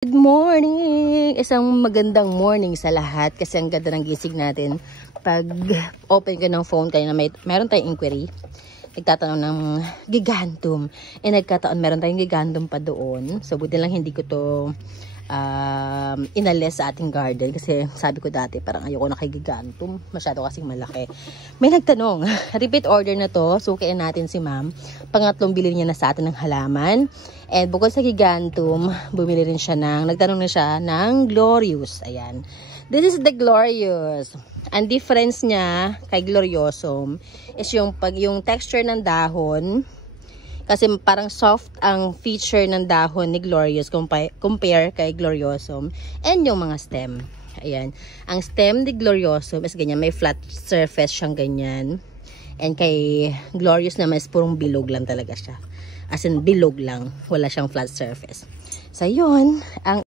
Good morning! Isang magandang morning sa lahat kasi ang ganda ng gising natin. Pag open ko ng phone kayo na meron tayong inquiry. Nagtatanong ng gigantum. Nagkataon meron tayong gigantum pa doon. So buti lang hindi ko to inalis sa ating garden kasi sabi ko dati parang ayoko na kay gigantum. Masyado kasing malaki. May nagtanong, repeat order na to. Sukiin natin si ma'am. Pangatlong bili niya na sa atin ng halaman. And bukod sa gigantum, bumili rin siya nagtanong na siya ng glorious. Ayan. This is the glorious. Ang difference niya kay gloriosum is yung texture ng dahon. Kasi parang soft ang feature ng dahon ni glorious compare kay gloriosum. And yung mga stem. Ayan. Ang stem ni gloriosum is ganyan. May flat surface siyang ganyan. And kay glorious naman is purong bilog lang talaga siya. As in, bilog lang. Wala siyang flat surface. So, yun. Ang